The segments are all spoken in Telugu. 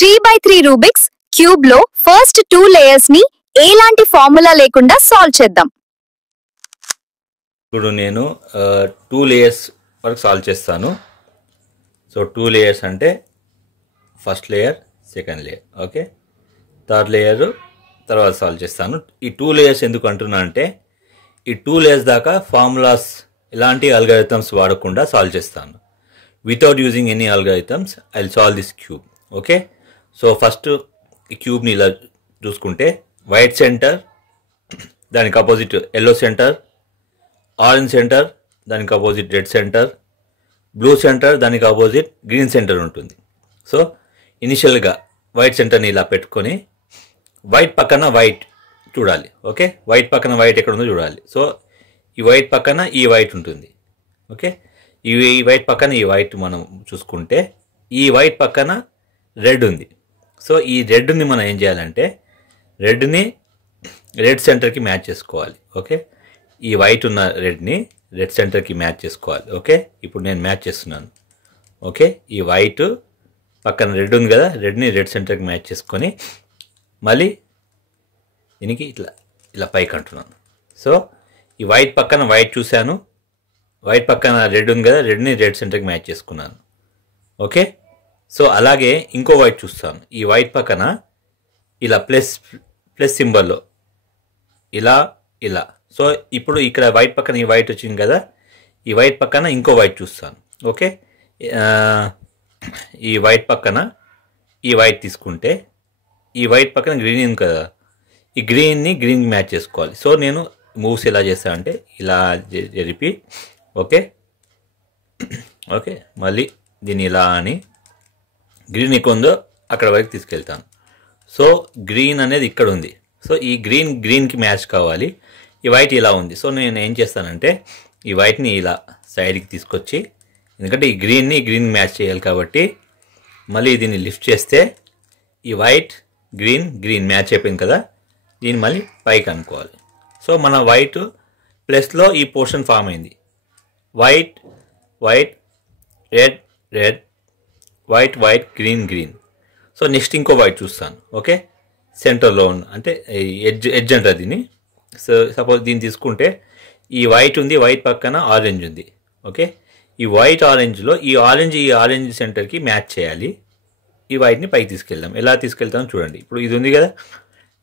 3x3 రూబిక్స్ క్యూబ్ లో ఫస్ట్ 2 లేయర్స్ ని ఎలాంటి ఫార్ములా లేకుండా సాల్వ్ చేద్దాం. ఇప్పుడు నేను 2 లేయర్స్ వరకు సాల్వ్ చేస్తాను. సో 2 లేయర్స్ అంటే first layer, second layer, okay, third layer తర్వాత సాల్వ్ చేస్తాను. ఈ 2 లేయర్స్ ఎందుకు అంటున్నా అంటే ఈ 2 లేయర్స్ దాకా ఫార్ములాస్ ఎలాంటి అల్గారిథమ్స్ వాడకుండా సాల్వ్ చేస్తాను. Without using any algorithms I will solve this cube. Okay, so first ఈ క్యూబ్ని ఇలా చూసుకుంటే వైట్ సెంటర్, దానికి opposite yellow centre, orange centre దానికి opposite red centre, blue centre దానికి అపోజిట్ గ్రీన్ సెంటర్ ఉంటుంది. సో ఇనిషియల్గా వైట్ సెంటర్ని ఇలా పెట్టుకొని వైట్ పక్కన వైట్ చూడాలి. ఓకే, వైట్ పక్కన వైట్ ఎక్కడ ఉందో చూడాలి. సో ఈ వైట్ పక్కన ఈ వైట్ ఉంటుంది. ఓకే, ఈ వైట్ పక్కన ఈ వైట్ మనం చూసుకుంటే ఈ వైట్ పక్కన రెడ్ ఉంది. సో ఈ రెడ్ని మనం ఏం చేయాలంటే రెడ్ని రెడ్ సెంటర్కి మ్యాచ్ చేసుకోవాలి. ఓకే, ఈ వైట్ ఉన్న రెడ్ని రెడ్ సెంటర్కి మ్యాచ్ చేసుకోవాలి. ఓకే, ఇప్పుడు నేను మ్యాచ్ చేస్తున్నాను. ఓకే, ఈ వైట్ పక్కన రెడ్ ఉంది కదా, రెడ్ని రెడ్ సెంటర్కి మ్యాచ్ చేసుకొని మళ్ళీ దీనికి ఇట్లా ఇలా పైకి అంటున్నాను. సో ఈ వైట్ పక్కన వైట్ చూశాను, వైట్ పక్కన రెడ్ ఉంది కదా, రెడ్ని రెడ్ సెంటర్కి మ్యాచ్ చేసుకున్నాను. ఓకే, సో అలాగే ఇంకో వైట్ చూస్తాను. ఈ వైట్ పక్కన ఇలా ప్లస్ సింబల్లో ఇలా ఇలా. సో ఇప్పుడు ఇక్కడ వైట్ పక్కన ఈ వైట్ వచ్చింది కదా, ఈ వైట్ పక్కన ఇంకో వైట్ చూస్తాను. ఓకే, ఈ వైట్ పక్కన ఈ వైట్ తీసుకుంటే ఈ వైట్ పక్కన గ్రీన్ ఉంది కదా, ఈ గ్రీన్ని గ్రీన్కి మ్యాచ్ చేసుకోవాలి. సో నేను మూవ్స్ ఎలా చేస్తాను అంటే ఇలా జరిపి ఓకే ఓకే మళ్ళీ దీన్ని ఇలా అని గ్రీన్ ఎక్కడ ఉందో అక్కడ వరకు తీసుకెళ్తాను. సో గ్రీన్ అనేది ఇక్కడ ఉంది. సో ఈ గ్రీన్కి మ్యాచ్ కావాలి. ఈ వైట్ ఇలా ఉంది. సో నేను ఏం చేస్తానంటే ఈ వైట్ని ఇలా సైడ్కి తీసుకొచ్చి, ఎందుకంటే ఈ గ్రీన్ని గ్రీన్ మ్యాచ్ చేయాలి కాబట్టి మళ్ళీ దీన్ని లిఫ్ట్ చేస్తే ఈ వైట్ గ్రీన్ మ్యాచ్ అయిపోయింది కదా, దీన్ని మళ్ళీ పైకి అనుకోవాలి. సో మన వైట్ ప్లస్లో ఈ పోర్షన్ ఫామ్ అయింది. White red white green. So next ఇంకో వైట్ చూస్తాను. ఓకే, సెంటర్లో ఉన్న అంటే ఎడ్జ్ అంటారు దీన్ని. సో సపోజ్ దీన్ని తీసుకుంటే ఈ వైట్ ఉంది, వైట్ పక్కన ఆరెంజ్ ఉంది. ఓకే, ఈ వైట్ ఆరెంజ్లో ఈ ఆరెంజ్ సెంటర్కి మ్యాచ్ చేయాలి. ఈ వైట్ని పైకి తీసుకెళ్దాం. ఎలా తీసుకెళ్తామో చూడండి. ఇప్పుడు ఇది ఉంది కదా,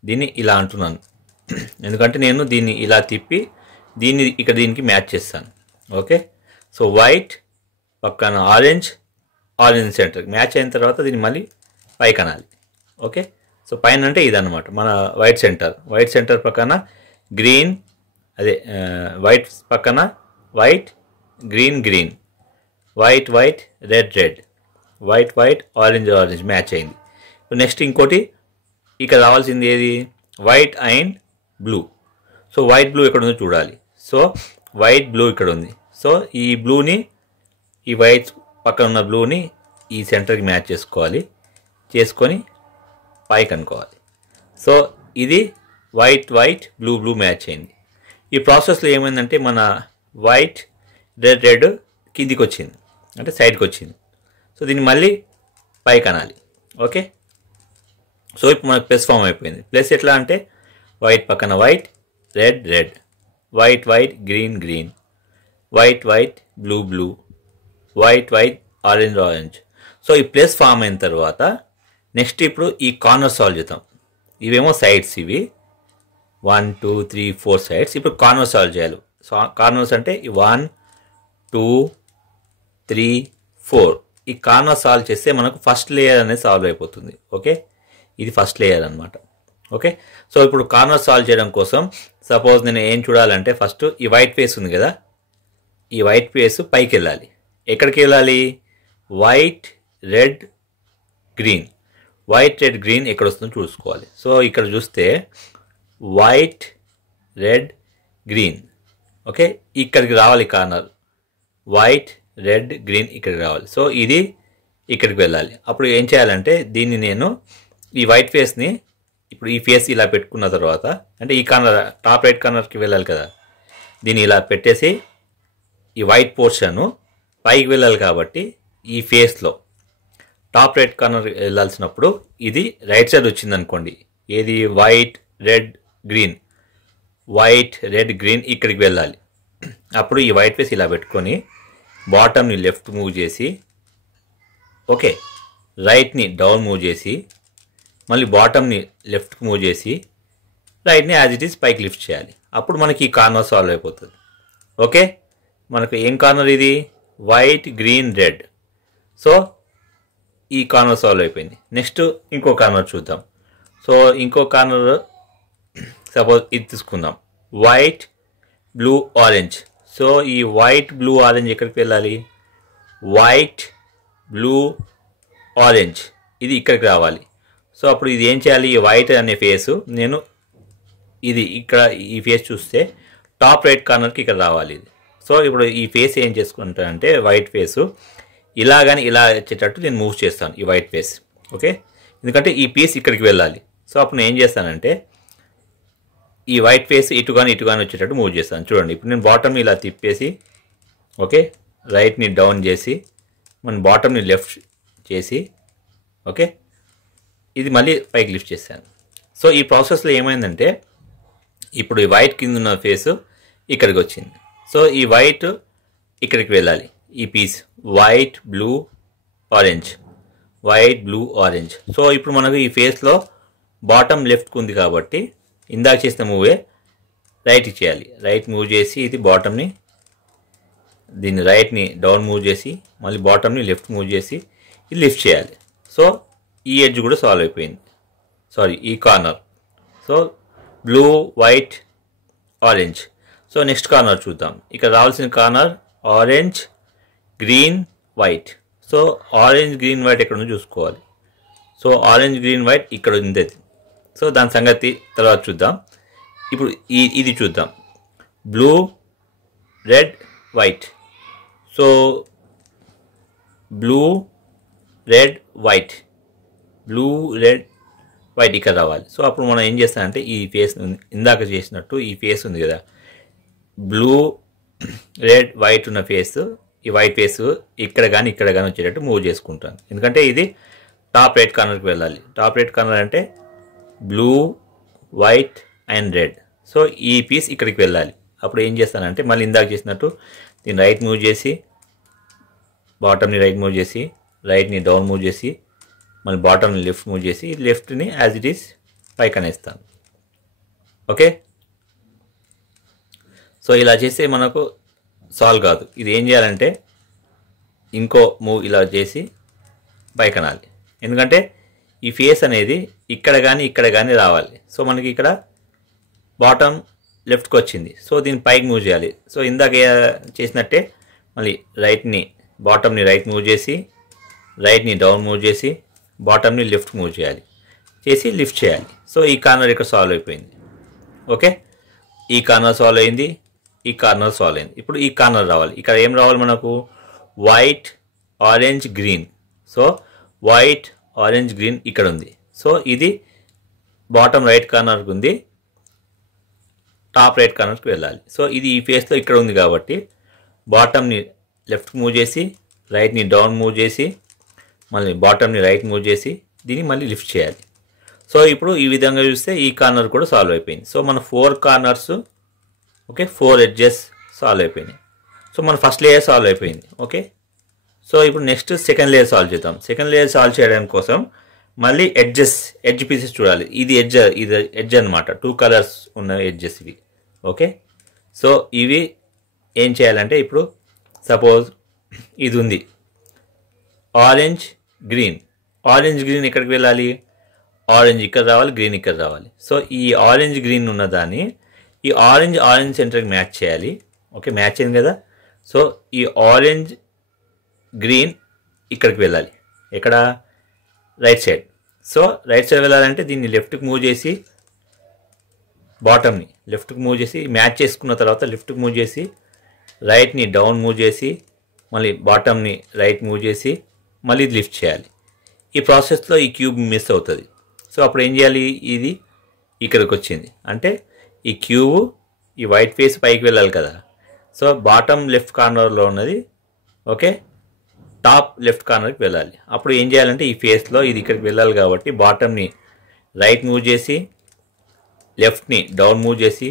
దీన్ని ఇలా అంటున్నాను ఎందుకంటే నేను దీన్ని ఇలా తిప్పి దీనికి మ్యాచ్ చేస్తాను. ఓకే, సో వైట్ పక్కన ఆరెంజ్ సెంటర్కి మ్యాచ్ అయిన తర్వాత దీన్ని మళ్ళీ పైకి అనాలి. ఓకే, సో పైన అంటే ఇదన్నమాట మన వైట్ సెంటర్ పక్కన గ్రీన్, అదే వైట్ పక్కన white green, white red, white orange match అయింది. నెక్స్ట్ ఇంకోటి ఇక్కడ రావాల్సింది ఏది, white and blue. So white blue ఎక్కడ ఉందో చూడాలి. సో వైట్ బ్లూ ఇక్కడ ఉంది. సో ఈ బ్లూని ఈ వైట్ పక్కన ఉన్న బ్లూని ఈ సెంటర్కి మ్యాచ్ చేసుకొని పైకి అనుకోవాలి. సో ఇది వైట్ బ్లూ మ్యాచ్ అయింది. ఈ ప్రాసెస్లో ఏమైందంటే మన వైట్ రెడ్ కిందికి వచ్చింది, అంటే సైడ్కి వచ్చింది. సో దీన్ని మళ్ళీ పైకి అనాలి. ఓకే, సో ఇప్పుడు మనకు ప్లస్ ఫామ్ అయిపోయింది. ప్లస్ ఎట్లా అంటే వైట్ పక్కన white red, white green, white blue, white orange. So ఈ ప్లస్ ఫామ్ అయిన తర్వాత నెక్స్ట్ ఇప్పుడు ఈ కార్నర్ సాల్వ్ చేద్దాం. ఇవేమో సైడ్స్, ఇవి 1 2 3 4 సైడ్స్. ఇప్పుడు కార్నర్ సాల్వ్ చేయాలి. సో కార్నర్స్ అంటే 1 2 3 4. ఈ కార్నర్ సాల్వ్ చేస్తే మనకు ఫస్ట్ లేయర్ అనేది సాల్వ్ అయిపోతుంది. ఓకే, ఇది ఫస్ట్ లేయర్ అనమాట. ఓకే, సో ఇప్పుడు కార్నర్ సాల్వ్ చేయడం కోసం సపోజ్ నేను ఏం చూడాలంటే ఫస్ట్ ఈ వైట్ ఫేస్ ఉంది కదా, ఈ వైట్ ఫేస్ పైకి వెళ్ళాలి. ఎక్కడికి వెళ్ళాలి, వైట్ రెడ్ గ్రీన్ ఎక్కడ వస్తుందో చూసుకోవాలి. సో ఇక్కడ చూస్తే వైట్ రెడ్ గ్రీన్. ఓకే, ఇక్కడికి రావాలి కార్నర్, వైట్ రెడ్ గ్రీన్ ఇక్కడికి రావాలి. సో ఇది ఇక్కడికి వెళ్ళాలి. అప్పుడు ఏం చేయాలంటే దీన్ని నేను ఈ వైట్ ఫేస్ని ఇప్పుడు ఈ ఫేస్ ఇలా పెట్టుకున్న తర్వాత, అంటే ఈ కార్నర్ టాప్ రైట్ కార్నర్కి వెళ్ళాలి కదా, దీన్ని ఇలా పెట్టేసి ఈ వైట్ పోర్షన్ పైకి వెళ్ళాలి కాబట్టి ఈ ఫేస్లో టాప్ రైట్ కార్నర్ వెళ్ళాల్సినప్పుడు ఇది రైట్ సైడ్ వచ్చింది అనుకోండి, ఏది white red green, white red green ఇక్కడికి వెళ్ళాలి. అప్పుడు ఈ వైట్ ఫేస్ ఇలా పెట్టుకొని బాటమ్ని లెఫ్ట్ మూవ్ చేసి, ఓకే, రైట్ని డౌన్ మూవ్ చేసి, మళ్ళీ బాటమ్ని లెఫ్ట్కి మూవ్ చేసి, రైట్ని యాజ్ ఇట్ ఈస్ పైకి లిఫ్ట్ చేయాలి. అప్పుడు మనకి ఈ కార్నర్ సాల్వ్ అయిపోతుంది. ఓకే, మనకు ఏం కార్నర్ ఇది? White green red. సో ఈ కార్నర్ సాల్వ్ అయిపోయింది. నెక్స్ట్ ఇంకో కార్నర్ చూద్దాం. సో ఇంకో కార్నర్ సపోజ్ ఇది తీసుకుందాం, వైట్ బ్లూ ఆరెంజ్. సో ఈ వైట్ బ్లూ ఆరెంజ్ ఎక్కడికి వెళ్ళాలి? వైట్ బ్లూ ఆరెంజ్ ఇది ఇక్కడికి రావాలి. సో అప్పుడు ఇది ఏం చేయాలి? ఈ వైట్ అనే ఫేసు నేను ఇది ఇక్కడ ఈ ఫేస్ చూస్తే టాప్ రైట్ కార్నర్కి ఇక్కడ రావాలి ఇది. సో ఇప్పుడు ఈ ఫేస్ ఏం చేసుకుంటానంటే వైట్ ఫేసు ఇలా కానీ ఇలా వచ్చేటట్టు నేను మూవ్ చేస్తాను ఈ వైట్ ఫేస్. ఓకే, ఎందుకంటే ఈ పీస్ ఇక్కడికి వెళ్ళాలి. సో అప్పుడు నేను ఏం చేస్తానంటే ఈ వైట్ ఫేస్ ఇటు కానీ వచ్చేటట్టు మూవ్ చేస్తాను. చూడండి, ఇప్పుడు నేను బాటమ్ని ఇలా తిప్పేసి, ఓకే, రైట్ని డౌన్ చేసి, మన బాటమ్ని లెఫ్ట్ చేసి, ఓకే, ఇది మళ్ళీ పైకి లిఫ్ట్ చేశాను. సో ఈ ప్రాసెస్లో ఏమైందంటే ఇప్పుడు ఈ వైట్ కింద ఉన్న ఫేస్ ఇక్కడికి వచ్చింది. సో ఈ వైట్ ఇక్కడికి వెళ్ళాలి, ఈ piece white blue orange, white blue orange. So ఇప్పుడు మనకు ఈ ఫేస్లో బాటమ్ లెఫ్ట్కి ఉంది కాబట్టి ఇందాక చేసిన మూవే రైట్కి చేయాలి. రైట్ మూవ్ చేసి ఇది బాటమ్ని, దీన్ని రైట్ని డౌన్ మూవ్ చేసి, మళ్ళీ బాటమ్ని లెఫ్ట్ మూవ్ చేసి ఇది లిఫ్ట్ చేయాలి. సో ఈ ఎడ్జ్ కూడా సాల్వ్ అయిపోయింది, సారీ ఈ corner. So blue white orange. So next corner చూద్దాం. ఇక్కడ రావాల్సిన corner orange green white. So orange green white ఎక్కడ ఉందో చూసుకోవాలి. సో ఆరెంజ్ గ్రీన్ వైట్ ఇక్కడ ఉంది. సో దాని సంగతి తర్వాత చూద్దాం. ఇప్పుడు ఇది చూద్దాం, blue red white. So blue red white, blue red white ఇక్కడ రావాలి. సో అప్పుడు మనం ఏం చేస్తామంటే ఈ ఫేస్ ఇందాక చేసినట్టు ఈ ఫేస్ ఉంది కదా, బ్లూ రెడ్ వైట్ ఉన్న ఫేస్, ఈ వైట్ ఫేస్ ఇక్కడ కానీ వచ్చేటట్టు మూవ్ చేసుకుంటాను. ఎందుకంటే ఇది టాప్ రైట్ కార్నర్కి వెళ్ళాలి. టాప్ రైట్ కార్నర్ అంటే blue white and red. So ఈ పీస్ ఇక్కడికి వెళ్ళాలి. అప్పుడు ఏం చేస్తానంటే మళ్ళీ ఇందాక చేసినట్టు దీన్ని రైట్ మూవ్ చేసి, బాటమ్ని రైట్ మూవ్ చేసి, రైట్ని డౌన్ మూవ్ చేసి, మళ్ళీ బాటమ్ని లెఫ్ట్ మూవ్ చేసి, లెఫ్ట్ని యాజ్ ఇట్ ఈస్ పైకి అనేస్తాను. ఓకే, సో ఇలా చేస్తే మనకు సాల్వ్ కాదు. ఇది ఏం చేయాలంటే ఇంకో మూవ్ ఇలా చేసి పైకి అనాలి. ఎందుకంటే ఈ ఫేస్ అనేది ఇక్కడ కానీ రావాలి. సో మనకి ఇక్కడ బాటమ్ లెఫ్ట్కి వచ్చింది. సో దీన్ని పైకి మూవ్ చేయాలి. సో ఇందాక చేసినట్టే మళ్ళీ రైట్ని బాటమ్ని రైట్ మూవ్ చేసి, రైట్ని డౌన్ మూవ్ చేసి, బాటమ్ని లెఫ్ట్ మూవ్ చేయాలి, చేసి లిఫ్ట్ చేయాలి. సో ఈ కార్నర్ ఇక్కడ సాల్వ్ అయిపోయింది. ఓకే, ఈ కార్నర్ సాల్వ్ అయింది, ఈ కార్నర్ సాల్వ్ అయింది. ఇప్పుడు ఈ కార్నర్ రావాలి. ఇక్కడ ఏం రావాలి మనకు? White orange green. So white orange green ఇక్కడ ఉంది. సో ఇది బాటమ్ రైట్ కార్నర్కి ఉంది, టాప్ రైట్ కార్నర్కి వెళ్ళాలి. సో ఇది ఈ ఫేస్లో ఇక్కడ ఉంది కాబట్టి బాటమ్ని లెఫ్ట్కి మూవ్ చేసి, రైట్ని డౌన్ మూవ్ చేసి, మళ్ళీ బాటమ్ని రైట్ మూవ్ చేసి దీన్ని మళ్ళీ లిఫ్ట్ చేయాలి. సో ఇప్పుడు ఈ విధంగా చూస్తే ఈ కార్నర్ కూడా సాల్వ్ అయిపోయింది. సో మన 4 కార్నర్స్, ఓకే, 4 ఎడ్జెస్ సాల్వ్ అయిపోయినాయి. సో మన ఫస్ట్ లేయర్ సాల్వ్ అయిపోయింది. ఓకే, సో ఇప్పుడు నెక్స్ట్ సెకండ్ లేయర్ సాల్వ్ చేద్దాం. సెకండ్ లేయర్ సాల్వ్ చేయడం కోసం మళ్ళీ ఎడ్జ్ పీసెస్ చూడాలి. ఇది ఎడ్జ్ అనమాట, 2 కలర్స్ ఉన్న ఎడ్జెస్ ఇవి. ఓకే, సో ఇవి ఏం చేయాలంటే ఇప్పుడు సపోజ్ ఇది ఉంది ఆరెంజ్ గ్రీన్. ఆరెంజ్ గ్రీన్ ఎక్కడికి వెళ్ళాలి? ఆరెంజ్ ఇక్కడ రావాలి, గ్రీన్ ఇక్కడ రావాలి. సో ఈ ఆరెంజ్ గ్రీన్ ఉన్నదాన్ని ఈ ఆరెంజ్ సెంటర్కి మ్యాచ్ చేయాలి. ఓకే, మ్యాచ్ అయింది కదా. సో ఈ ఆరెంజ్ గ్రీన్ ఇక్కడికి వెళ్ళాలి. ఎక్కడ? Right side. So right side వెళ్ళాలంటే దీన్ని లెఫ్ట్కి మూవ్ చేసి, బాటమ్ని లెఫ్ట్కి మూవ్ చేసి, మ్యాచ్ చేసుకున్న తర్వాత లెఫ్ట్కి మూవ్ చేసి, రైట్ని డౌన్ మూవ్ చేసి, మళ్ళీ బాటమ్ని రైట్ మూవ్ చేసి, మళ్ళీ లిఫ్ట్ చేయాలి. ఈ ప్రాసెస్లో ఈ క్యూబ్ మిస్ అవుతుంది. సో అప్పుడు ఏం చేయాలి? ఇది ఇక్కడికి వచ్చింది అంటే ఈ క్యూబ్ ఈ వైట్ ఫేస్ పైకి వెళ్ళాలి కదా. సో బాటమ్ లెఫ్ట్ కార్నర్లో ఉన్నది, ఓకే, టాప్ లెఫ్ట్ కార్నర్కి వెళ్ళాలి. అప్పుడు ఏం చేయాలంటే ఈ ఫేస్లో ఇది ఇక్కడికి వెళ్ళాలి కాబట్టి బాటమ్ని రైట్ మూవ్ చేసి లెఫ్ట్ని డౌన్ మూవ్ చేసి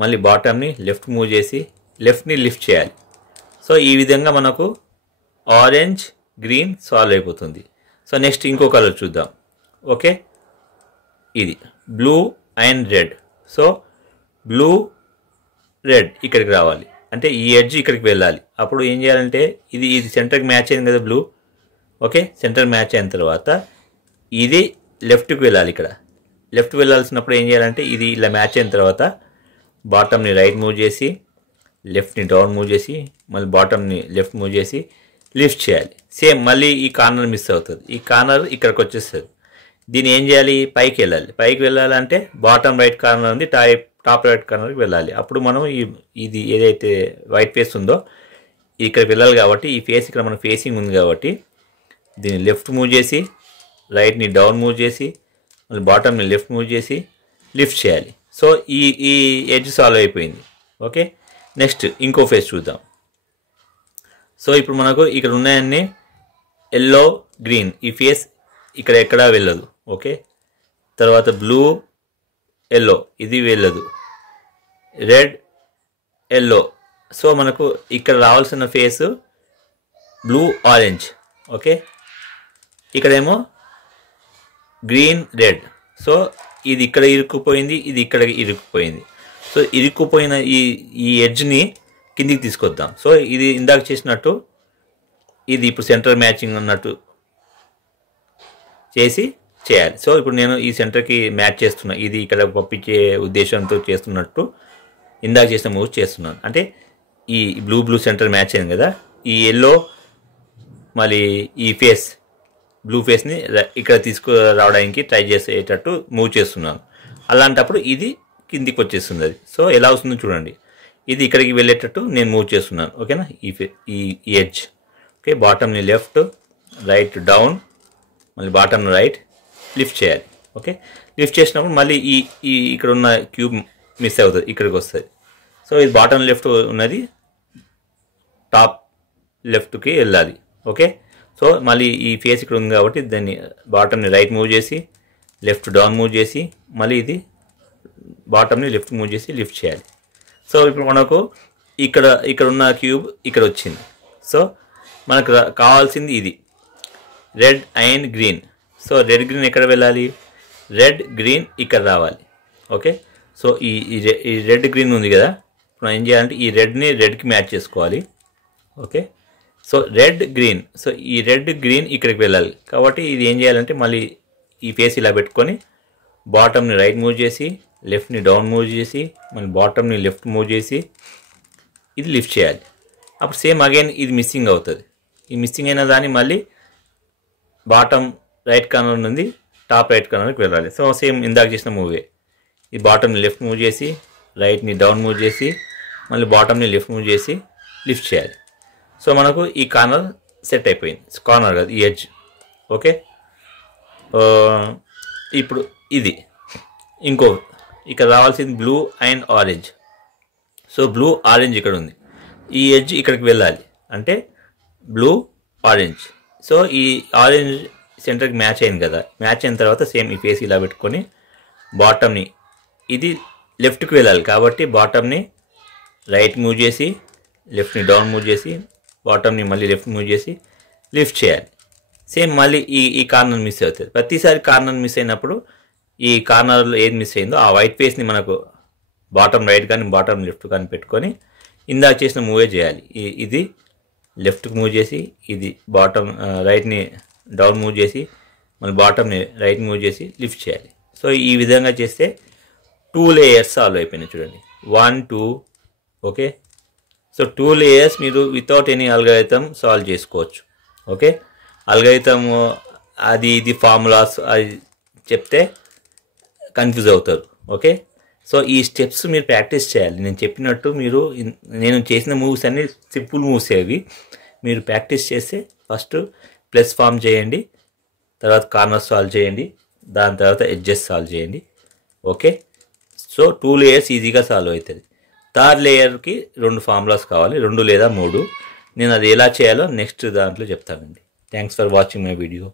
మళ్ళీ బాటమ్ని లెఫ్ట్ మూవ్ చేసి లెఫ్ట్ని లిఫ్ట్ చేయాలి. సో ఈ విధంగా మనకు ఆరెంజ్ గ్రీన్ సాల్వ్ అయిపోతుంది. సో నెక్స్ట్ ఇంకో కలర్ చూద్దాం. ఓకే, ఇది blue and red. So blue red ఇక్కడికి రావాలి అంటే ఈ ఎడ్జ్ ఇక్కడికి వెళ్ళాలి. అప్పుడు ఏం చేయాలంటే ఇది సెంటర్కి మ్యాచ్ అయింది కదా బ్లూ. ఓకే, సెంటర్ మ్యాచ్ అయిన తర్వాత ఇది లెఫ్ట్కి వెళ్ళాలి. ఇక్కడ లెఫ్ట్ వెళ్ళాల్సినప్పుడు ఏం చేయాలంటే ఇది ఇలా మ్యాచ్ అయిన తర్వాత బాటమ్ని రైట్ మూవ్ చేసి లెఫ్ట్ని డౌన్ మూవ్ చేసి మళ్ళీ బాటమ్ని లెఫ్ట్ మూవ్ చేసి లిఫ్ట్ చేయాలి. సేమ్ మళ్ళీ ఈ కార్నర్ మిస్ అవుతుంది. ఈ కార్నర్ ఇక్కడికి వచ్చేస్తుంది. దీన్ని ఏం చేయాలి, పైకి వెళ్ళాలి. పైకి వెళ్ళాలంటే బాటమ్ రైట్ కార్నర్ ఉంది, టాప్ రైట్ కార్నర్కి వెళ్ళాలి. అప్పుడు మనం ఇది ఏదైతే వైట్ ఫేస్ ఉందో ఇక్కడికి వెళ్ళాలి కాబట్టి ఈ ఫేస్ ఇక్కడ మన ఫేసింగ్ ఉంది కాబట్టి దీన్ని లెఫ్ట్ మూవ్ చేసి రైట్ని డౌన్ మూవ్ చేసి మళ్ళీ బాటమ్ని లెఫ్ట్ మూవ్ చేసి లిఫ్ట్ చేయాలి. సో ఈ ఎడ్జ్ సాల్వ్ అయిపోయింది. ఓకే, నెక్స్ట్ ఇంకో ఫేస్ చూద్దాం. సో ఇప్పుడు మనకు ఇక్కడ ఉన్నాయన్నీ ఎల్లో గ్రీన్. ఈ ఫేస్ ఇక్కడ ఎక్కడా వెళ్ళదు. ఓకే, తర్వాత బ్లూ ఎల్లో ఇది వెళ్ళదు, రెడ్ ఎల్లో. సో మనకు ఇక్కడ రావాల్సిన ఫేస్ బ్లూ ఆరెంజ్. ఓకే, ఇక్కడేమో గ్రీన్ రెడ్. సో ఇది ఇక్కడ ఇరుక్కుపోయింది, ఇది ఇక్కడ ఇరుక్కుపోయింది. సో ఇరుక్కుపోయిన ఈ ఎడ్జ్ని కిందికి తీసుకొద్దాం. సో ఇది ఇందాక చేసినట్టు ఇది ఇప్పుడు సెంటర్ మ్యాచింగ్ అన్నట్టు చేయాలి. సో ఇప్పుడు నేను ఈ సెంటర్కి మ్యాచ్ చేస్తున్నా. ఇది ఇక్కడ పంపించే ఉద్దేశంతో చేస్తున్నట్టు ఇందాక చేసిన మూవ్ చేస్తున్నాను. అంటే ఈ బ్లూ సెంటర్ మ్యాచ్ అయింది కదా, ఈ ఎల్లో మళ్ళీ ఈ ఫేస్ బ్లూ ఫేస్ని ఇక్కడ తీసుకురావడానికి ట్రై చేసేటట్టు మూవ్ చేస్తున్నాను. అలాంటప్పుడు ఇది కిందికి వచ్చేస్తుంది అది. సో ఎలా వస్తుందో చూడండి. ఇది ఇక్కడికి వెళ్ళేటట్టు నేను మూవ్ చేస్తున్నాను. ఓకేనా, ఈ ఎడ్జ్. ఓకే, బాటమ్ని లెఫ్ట్ రైట్ డౌన్ మళ్ళీ బాటమ్ని రైట్ లిఫ్ట్ చేయాలి. ఓకే, లిఫ్ట్ చేసినప్పుడు మళ్ళీ ఈ ఇక్కడ ఉన్న క్యూబ్ మిస్ అవుతుంది, ఇక్కడికి వస్తుంది. సో ఇది బాటమ్ లెఫ్ట్ ఉన్నది టాప్ లెఫ్ట్కి వెళ్ళాలి. ఓకే, సో మళ్ళీ ఈ ఫేస్ ఇక్కడ ఉంది కాబట్టి దాన్ని బాటమ్ని రైట్ మూవ్ చేసి లెఫ్ట్ డౌన్ మూవ్ చేసి మళ్ళీ ఇది బాటమ్ని లెఫ్ట్ మూవ్ చేసి లిఫ్ట్ చేయాలి. సో ఇప్పుడు మనకు ఇక్కడ ఉన్న క్యూబ్ ఇక్కడ వచ్చింది. సో మనకు కావాల్సింది ఇది red and green. So red green ఎక్కడ వెళ్ళాలి, రెడ్ గ్రీన్ ఇక్కడ రావాలి. ఓకే, సో ఈ రెడ్ గ్రీన్ ఉంది కదా, ఇప్పుడు ఏం చేయాలంటే ఈ రెడ్ని రెడ్కి మ్యాచ్ చేసుకోవాలి. Okay, so red green. So ఈ రెడ్ గ్రీన్ ఇక్కడికి వెళ్ళాలి కాబట్టి ఇది ఏం చేయాలంటే మళ్ళీ ఈ ఫేస్ ఇలా పెట్టుకొని బాటమ్ని రైట్ మూవ్ చేసి లెఫ్ట్ని డౌన్ మూవ్ చేసి మళ్ళీ బాటమ్ని లెఫ్ట్ మూవ్ చేసి ఇది లిఫ్ట్ చేయాలి. అప్పుడు సేమ్ అగైన్ ఇది మిస్సింగ్ అవుతుంది. ఈ మిస్సింగ్ అయిన దాన్ని మళ్ళీ బాటమ్ రైట్ కార్నర్ నుండి టాప్ రైట్ కార్నర్కి వెళ్ళాలి. సో సేమ్ ఇందాక చేసిన మూవే. ఈ బాటమ్ని లెఫ్ట్ మూవ్ చేసి రైట్ని డౌన్ మూవ్ చేసి మళ్ళీ బాటమ్ని లెఫ్ట్ మూవ్ చేసి లిఫ్ట్ చేయాలి. సో మనకు ఈ కార్నర్ సెట్ అయిపోయింది. కార్నర్ కాదు, ఈ ఎడ్జ్. ఓకే, ఇప్పుడు ఇది ఇంకో ఇక్కడ రావాల్సింది blue and orange. So blue orange ఇక్కడ ఉంది, ఈ ఎడ్జ్ ఇక్కడికి వెళ్ళాలి అంటే బ్లూ ఆరెంజ్. సో ఈ ఆరెంజ్ సెంటర్కి మ్యాచ్ అయింది కదా, మ్యాచ్ అయిన తర్వాత సేమ్ ఈ ఫేస్ ఇలా పెట్టుకొని బాటమ్ని ఇది లెఫ్ట్కి వెళ్ళాలి కాబట్టి బాటమ్ని రైట్ మూవ్ చేసి లెఫ్ట్ని డౌన్ మూవ్ చేసి బాటమ్ని మళ్ళీ లెఫ్ట్ మూవ్ చేసి లిఫ్ట్ చేయాలి. సేమ్ మళ్ళీ ఈ కార్నర్ మిస్ అవుతుంది. ప్రతిసారి కార్నర్ మిస్ అయినప్పుడు ఈ కార్నర్లో ఏది మిస్ అయిందో ఆ వైట్ ఫేస్ని మనకు బాటమ్ రైట్ కానీ బాటమ్ లెఫ్ట్ కానీ పెట్టుకొని ఇందాక చేసిన మూవే చేయాలి. ఇది లెఫ్ట్కి మూవ్ చేసి ఇది బాటమ్ రైట్ని డౌన్ మూవ్ చేసి మళ్ళీ బాటమ్ని రైట్ మూవ్ చేసి లిఫ్ట్ చేయాలి. సో ఈ విధంగా చేస్తే 2 లేయర్స్ సాల్వ్ అయిపోయినాయి చూడండి. 1 2. ఓకే, సో 2 లేయర్స్ మీరు వితౌట్ ఎనీ అల్గారిథం సాల్వ్ చేసుకోవచ్చు. ఓకే, అల్గారిథం ఇది ఫార్ములాస్ అది చెప్తే కన్ఫ్యూజ్ అవుతారు. ఓకే, సో ఈ స్టెప్స్ మీరు ప్రాక్టీస్ చేయాలి. నేను చెప్పినట్టు నేను చేసిన మూవ్స్ అన్నీ సింపుల్ మూవ్స్ అవి. మీరు ప్రాక్టీస్ చేస్తే ఫస్ట్ ప్లస్ ఫామ్ చేయండి, తర్వాత కార్నర్ సాల్వ్ చేయండి, దాని తర్వాత ఎడ్జెస్ సాల్వ్ చేయండి. ఓకే, సో 2 లేయర్స్ ఈజీగా సాల్వ్ అవుతుంది. థర్డ్ లేయర్కి 2 ఫార్ములాస్ కావాలి, 2 లేదా 3. నేను అది ఎలా చేయాలో నెక్స్ట్ దాంట్లో చెప్తానండి. Thanks for watching my video.